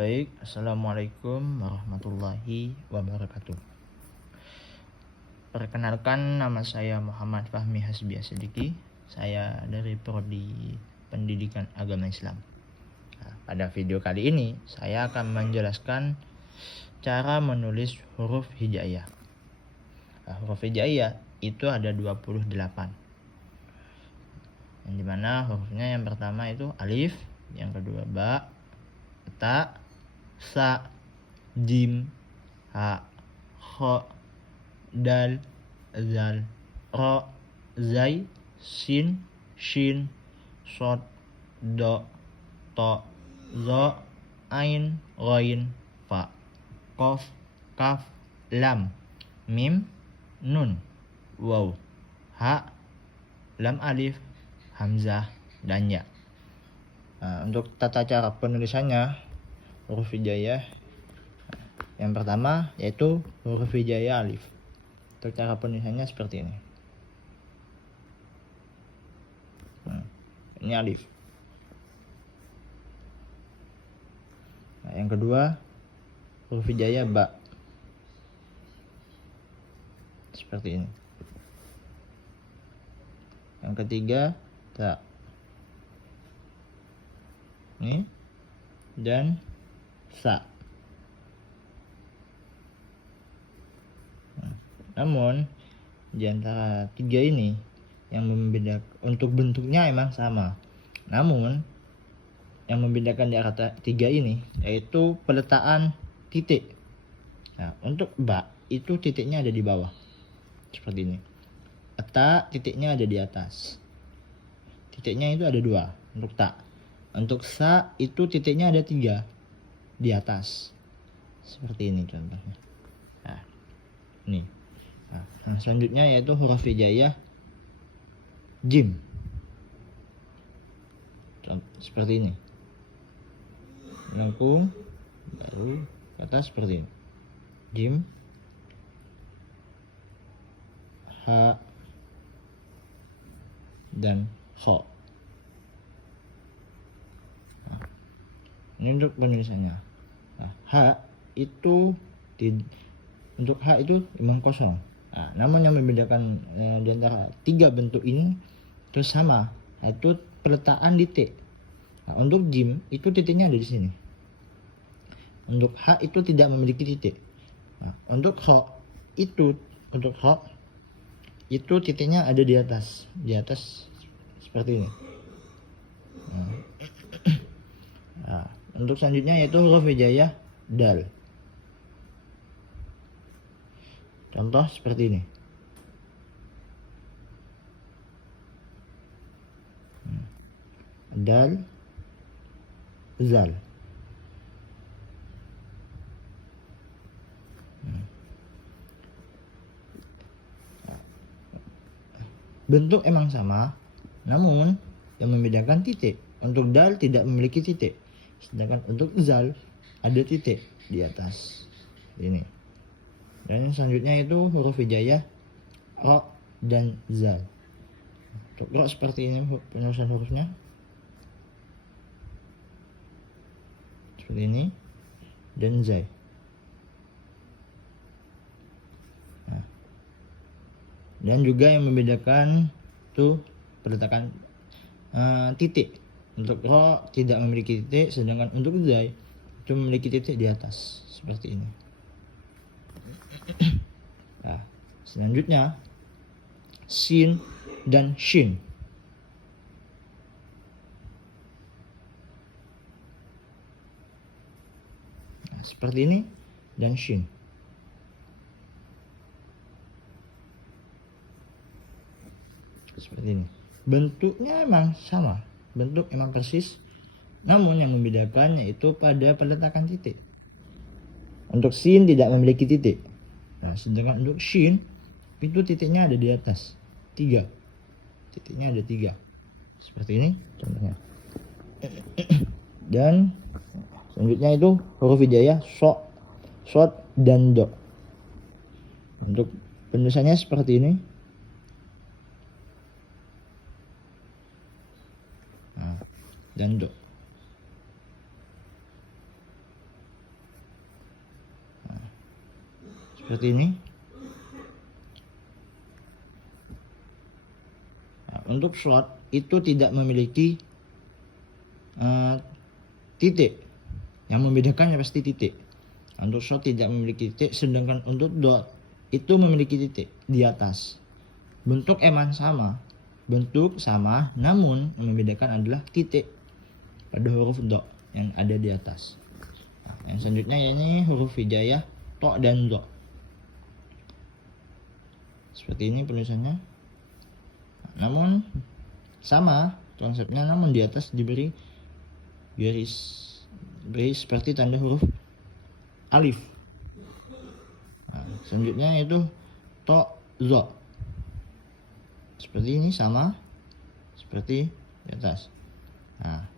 Baik, Assalamualaikum warahmatullahi wabarakatuh. Perkenalkan, nama saya Muhammad Fahmi Hasbiah Siddiqi. Saya dari Prodi Pendidikan Agama Islam. Pada video kali ini, saya akan menjelaskan cara menulis huruf hijaiyah. Huruf hijaiyah itu ada 28. Yang dimana hurufnya yang pertama itu alif, yang kedua ba, ta, sa, jim, ha, kho, dal, zal, ro, zai, sin, shin, sod, do, to, zo, ain, ghain, fa, qaf, kaf, lam, mim, nun, waw, ha, lam alif, hamzah, dan ya. Untuk tata cara penulisannya huruf hijaiyah yang pertama yaitu huruf hijaiyah alif. Untuk cara penulisannya seperti ini. Ini alif. Yang kedua huruf hijaiyah ba. Seperti ini. Yang ketiga ta. Ini dan sa. Namun di antara tiga ini yang membedakan, untuk bentuknya emang sama, namun yang membedakan di antara tiga ini yaitu peletaan titik. Untuk ba itu titiknya ada di bawah seperti ini. Ta titiknya ada di atas. Titiknya itu ada 2 untuk ta. Untuk sa itu titiknya ada 3 di atas. Seperti ini contohnya. Ini. Selanjutnya yaitu huruf hijaiyah jim. Seperti ini. Melengkung baru kata seperti ini. Jim, ha, dan kho. Ini untuk penulisannya. H itu untuk H itu memang kosong. Namun yang membedakan di antara 3 bentuk ini itu sama, yaitu peletaan titik. Untuk jim itu titiknya ada di sini. Untuk H itu tidak memiliki titik. Untuk kho itu titiknya ada di atas seperti ini. Untuk selanjutnya yaitu huruf hijaiyah dal. Contoh seperti ini. Dal, zal. Bentuk emang sama, namun yang membedakan titik. Untuk dal tidak memiliki titik, sedangkan untuk zal ada titik di atas ini. Dan selanjutnya itu huruf hijaiyah ro dan zal. Untuk ro seperti ini penulisan hurufnya. Seperti ini. Dan zai. Dan juga yang membedakan itu peletakan titik. Untuk ro tidak memiliki titik, sedangkan untuk zai itu memiliki titik di atas seperti ini. Selanjutnya sin dan shin. Seperti ini dan shin. Seperti ini. Bentuknya emang sama, bentuk emang persis, namun yang membedakan yaitu pada peletakan titik. Untuk sin tidak memiliki titik. Sedangkan untuk shin itu titiknya ada di atas 3. Titiknya ada 3. Seperti ini contohnya. Dan selanjutnya itu huruf hijaiyah so, sod, dan do. Untuk penulisannya seperti ini. Dan do. seperti ini. Nah, untuk short itu tidak memiliki titik. Yang membedakannya pasti titik. Untuk short tidak memiliki titik, sedangkan untuk dot itu memiliki titik di atas. Bentuk emang sama, namun yang membedakan adalah titik pada huruf dot yang ada di atas. Nah, yang selanjutnya ini huruf hijaiyah to dan do. Seperti ini penulisannya. Nah, namun sama konsepnya, namun di atas diberi garis seperti tanda huruf alif. Nah, selanjutnya itu to zo. Seperti ini, sama seperti di atas. Nah,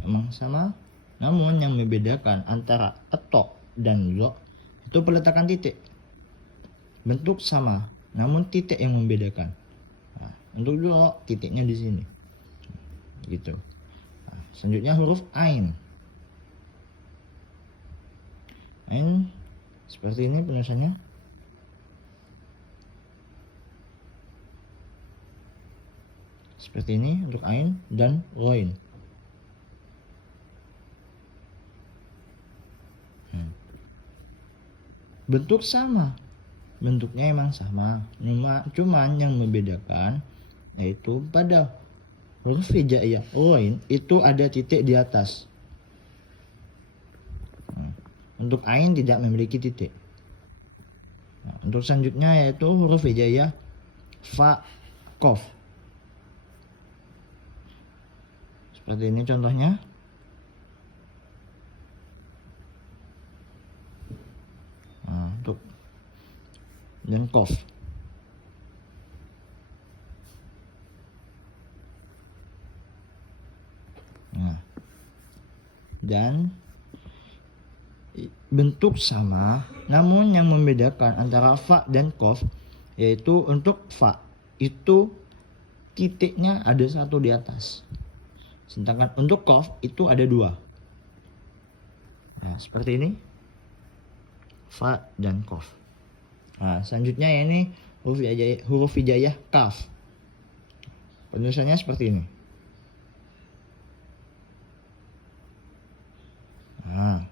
emang sama, namun yang membedakan antara to dan zo itu peletakan titik. Bentuk sama, namun titik yang membedakan. Nah, untuk zo titiknya di sini, gitu. Nah, selanjutnya huruf ain. Ain seperti ini penulisannya. Seperti ini untuk ain dan ghain. Bentuk sama, bentuknya emang sama, cuman yang membedakan yaitu pada huruf hijaiyah ghain itu ada titik di atas. Untuk ain tidak memiliki titik. Nah, untuk selanjutnya yaitu huruf hijaiyah fa, qaf. Seperti ini contohnya. Nah, untuk dan qaf. Nah, dan bentuk sama, namun yang membedakan antara fa dan qaf yaitu untuk fa itu titiknya ada satu di atas, sedangkan untuk qaf itu ada dua. Nah, seperti ini fa dan qaf. Nah, selanjutnya ini huruf hijaiyah kaf. Penulisannya seperti ini. Nah,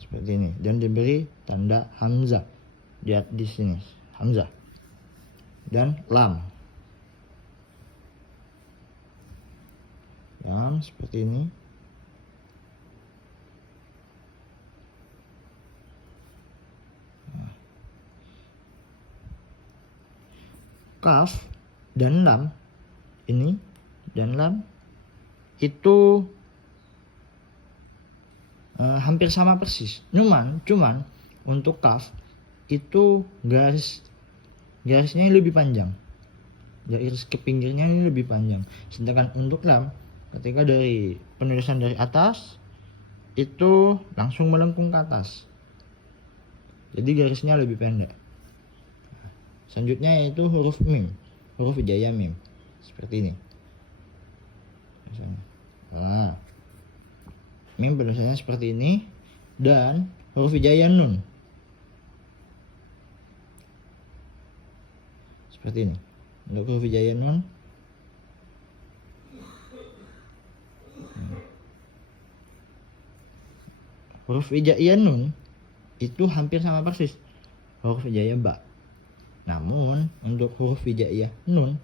seperti ini, dan diberi tanda hamzah di sini, hamzah dan lam seperti ini. Nah, kaf dan lam ini dan lam itu hampir sama persis, cuman untuk kaf itu garisnya lebih panjang, garis ke pinggirnya ini lebih panjang, sedangkan untuk lam ketika dari penulisan dari atas itu langsung melengkung ke atas, jadi garisnya lebih pendek. Selanjutnya yaitu huruf mim, huruf hijaiyah mim, seperti ini. Nah, mim penulisannya seperti ini, dan huruf hijaiyah nun seperti ini. Untuk huruf hijaiyah nun huruf hijaiyah nun itu hampir sama persis huruf hijaiyah ba, namun untuk huruf hijaiyah nun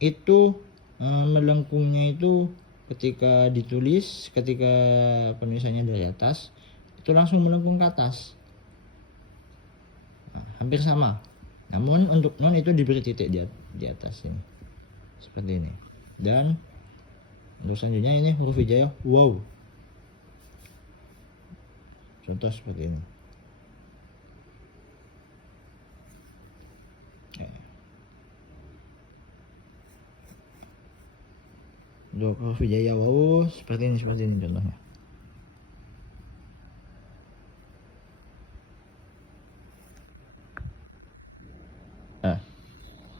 itu melengkungnya itu ketika ditulis, ketika penulisannya dari atas itu langsung melengkung ke atas. Nah, hampir sama, namun untuk nun itu diberi titik di atas ini, seperti ini. Dan untuk selanjutnya ini huruf hijaiyah waw, contoh seperti ini. Untuk huruf hijaiyah waw seperti ini contohnya. Nah,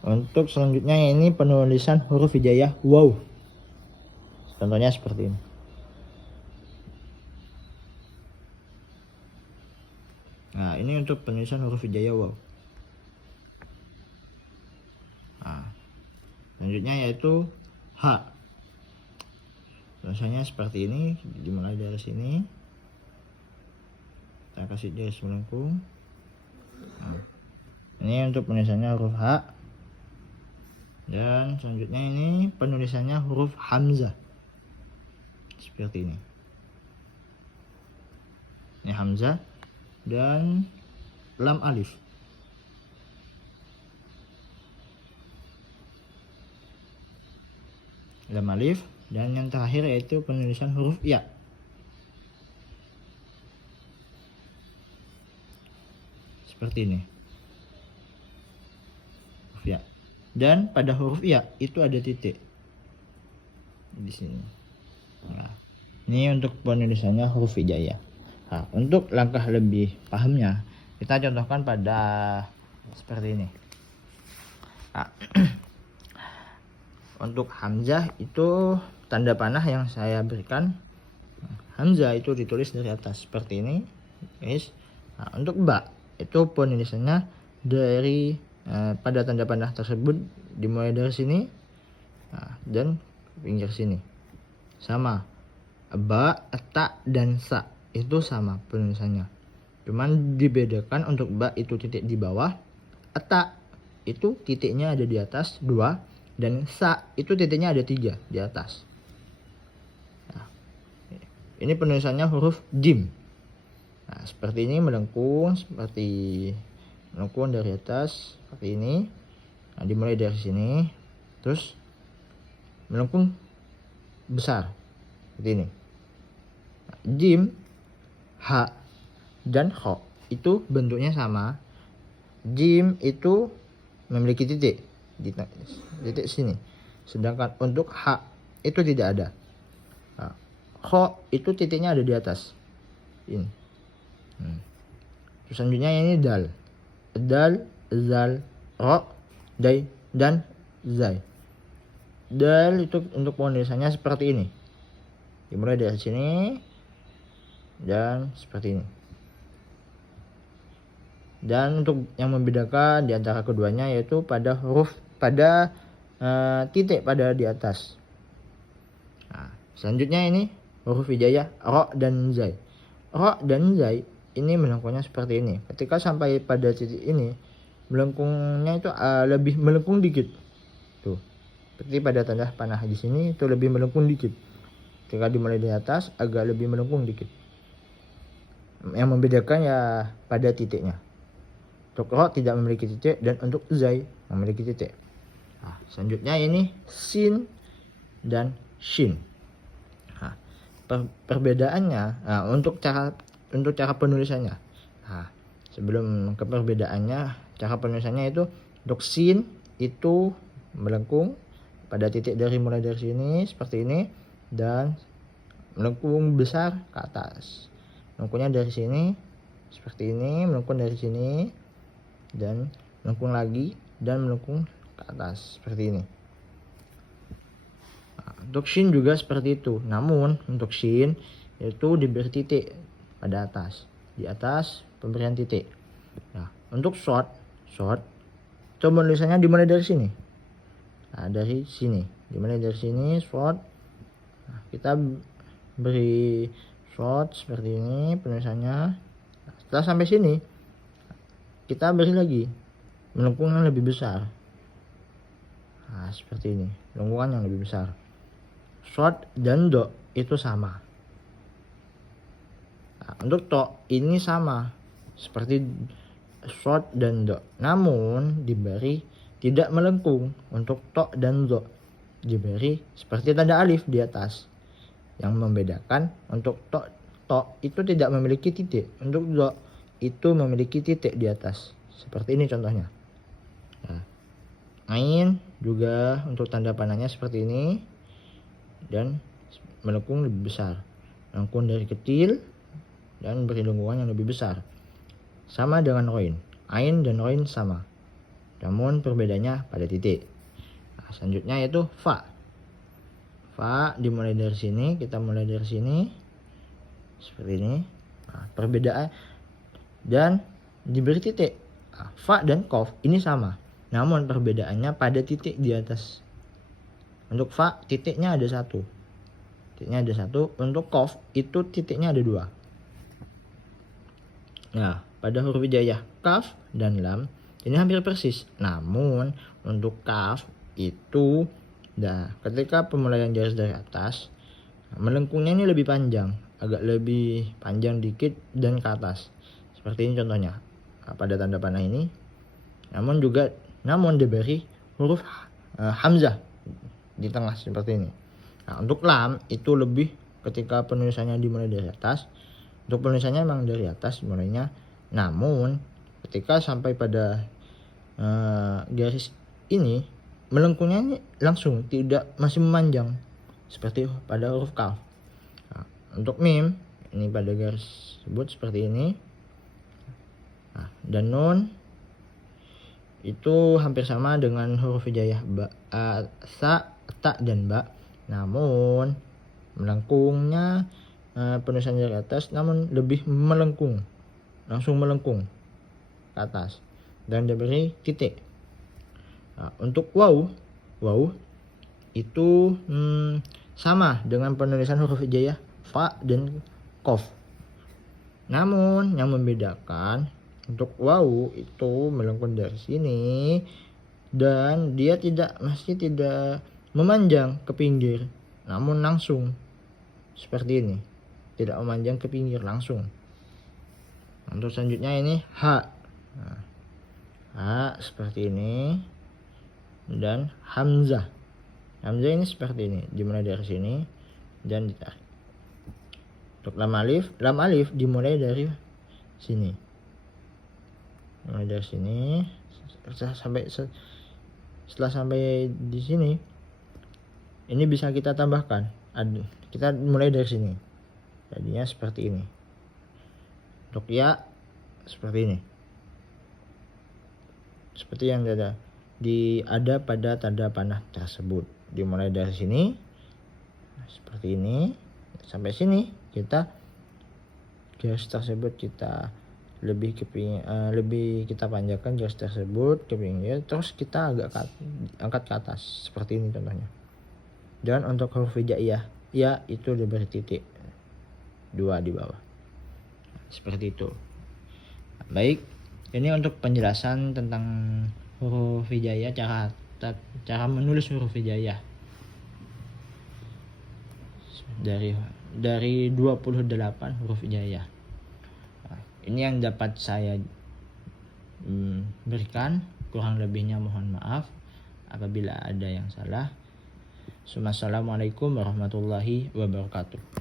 untuk selanjutnya ini penulisan huruf hijaiyah waw, contohnya seperti ini. Nah, ini untuk penulisan huruf hijaiyah waw. Nah, selanjutnya yaitu H. Tulisannya seperti ini, dimulai dari sini. Kita kasih garis melengkung. Nah, ini untuk penulisannya huruf H. Dan selanjutnya ini penulisannya huruf hamzah. Seperti ini. Ini hamzah dan lam alif. Lam alif, dan yang terakhir yaitu penulisan huruf ya. Seperti ini. Huruf ya. Dan pada huruf ya itu ada titik di sini. Nah, ini untuk penulisannya huruf hijaiyah. Nah, untuk langkah lebih pahamnya, kita contohkan pada seperti ini. Nah, untuk hamzah itu tanda panah yang saya berikan, hamzah itu ditulis dari atas seperti ini, guys. Nah, untuk ba itu penulisannya dari pada tanda panah tersebut dimulai dari sini, nah, dan pinggir sini sama. Ba, ta, dan sa itu sama penulisannya, cuman dibedakan. Untuk ba itu titik di bawah, ta itu titiknya ada di atas 2, dan sa itu titiknya ada 3 di atas. Nah, ini penulisannya huruf jim. Nah, seperti ini melengkung, seperti melengkung dari atas seperti ini. Nah, dimulai dari sini terus melengkung besar seperti ini. Nah, jim, ha, dan kho itu bentuknya sama. Jim itu memiliki titik di titik sini, sedangkan untuk ha itu tidak ada. Nah, kho itu titiknya ada di atas ini. Terus selanjutnya ini dal, zal, ro, dai, dan zai. Dal itu untuk penulisannya seperti ini, dimulai dari sini dan seperti ini. Dan untuk yang membedakan di antara keduanya yaitu pada huruf, pada titik pada di atas. Nah, selanjutnya ini huruf hijaiyah ro dan zai. Ro dan zai ini melengkungnya seperti ini. Ketika sampai pada titik ini, melengkungnya itu lebih melengkung dikit. Tuh. Seperti pada tanda panah di sini itu lebih melengkung dikit. Ketika dimulai di atas agak lebih melengkung dikit. Yang membedakan ya pada titiknya. Untuk ro tidak memiliki titik, dan untuk zai memiliki titik. Nah, selanjutnya ini sin dan shin. Nah, perbedaannya untuk cara penulisannya. Nah, sebelum ke perbedaannya, cara penulisannya itu untuk sin itu melengkung pada titik mulai dari sini seperti ini, dan melengkung besar ke atas. Melengkungnya dari sini seperti ini, melengkung dari sini dan melengkung lagi dan melengkung ke atas seperti ini. Nah, untuk shin juga seperti itu, namun untuk shin itu diberi titik pada atas, di atas pemberian titik. Nah, untuk short itu penulisannya dimulai dari sini. Nah, dari sini dimulai dari sini short. Nah, kita beri short seperti ini penulisannya. Nah, setelah sampai sini kita beri lagi melengkung yang lebih besar. Nah, seperti ini, melengkungan yang lebih besar. Short dan do itu sama. Nah, untuk to ini sama seperti short dan do, namun diberi tidak melengkung. Untuk to dan do diberi seperti tanda alif di atas. Yang membedakan untuk to itu tidak memiliki titik, untuk do itu memiliki titik di atas. Seperti ini contohnya. Nah, ain juga untuk tanda panahnya seperti ini, dan melengkung lebih besar. Melengkung dari kecil dan beri lengkungan yang lebih besar. Sama dengan roin. Ain dan roin sama, namun perbedaannya pada titik. Nah, selanjutnya yaitu fa. Fa dimulai dari sini, kita mulai dari sini seperti ini. Nah, perbedaan dan diberi titik. Fa dan qaf ini sama, namun perbedaannya pada titik di atas. Untuk fa titiknya ada satu, untuk qaf itu titiknya ada 2. Nah, pada huruf hijaiyah kaf dan lam ini hampir persis, namun untuk kaf itu ketika pemulaian garis dari atas, melengkungnya ini lebih panjang, agak lebih panjang dikit dan ke atas. Seperti ini contohnya. Pada tanda panah ini, namun diberi huruf hamzah di tengah seperti ini. Nah, untuk lam itu lebih ketika penulisannya dimulai dari atas. Untuk penulisannya memang dari atas mulainya, namun ketika sampai pada garis ini, melengkungnya ini langsung, tidak masih memanjang seperti pada huruf kaf. Nah, untuk mim ini pada garis tersebut seperti ini. Nah, dan nun itu hampir sama dengan huruf hijaiyah ba, sa, ta dan ba, namun melengkungnya penulisan dari atas, namun lebih melengkung, langsung melengkung ke atas dan diberi titik. Nah, untuk waw itu sama dengan penulisan huruf hijaiyah fa dan qaf, namun yang membedakan untuk waw itu melengkung dari sini dan dia masih tidak memanjang ke pinggir, namun langsung seperti ini, tidak memanjang ke pinggir, langsung. Untuk selanjutnya ini ha. Nah, ha seperti ini, dan hamzah ini seperti ini, dimulai dari sini dan ditarik. Untuk lam alif dimulai dari sini, setelah sampai di sini, ini bisa kita tambahkan. Kita mulai dari sini, jadinya seperti ini. Untuk ya seperti ini, seperti yang ada pada tanda panah tersebut. Dimulai dari sini seperti ini sampai sini, kita garis tersebut kita lebih kita panjangkan garis tersebut ke pinggir, terus kita angkat ke atas seperti ini contohnya. Dan untuk huruf hijaiyah ya itu diberi titik 2 di bawah seperti itu. Baik, ini untuk penjelasan tentang huruf hijaiyah, cara menulis huruf hijaiyah dari 28 huruf hijaiyah. Nah, ini yang dapat saya berikan, kurang lebihnya mohon maaf apabila ada yang salah. Assalamualaikum warahmatullahi wabarakatuh.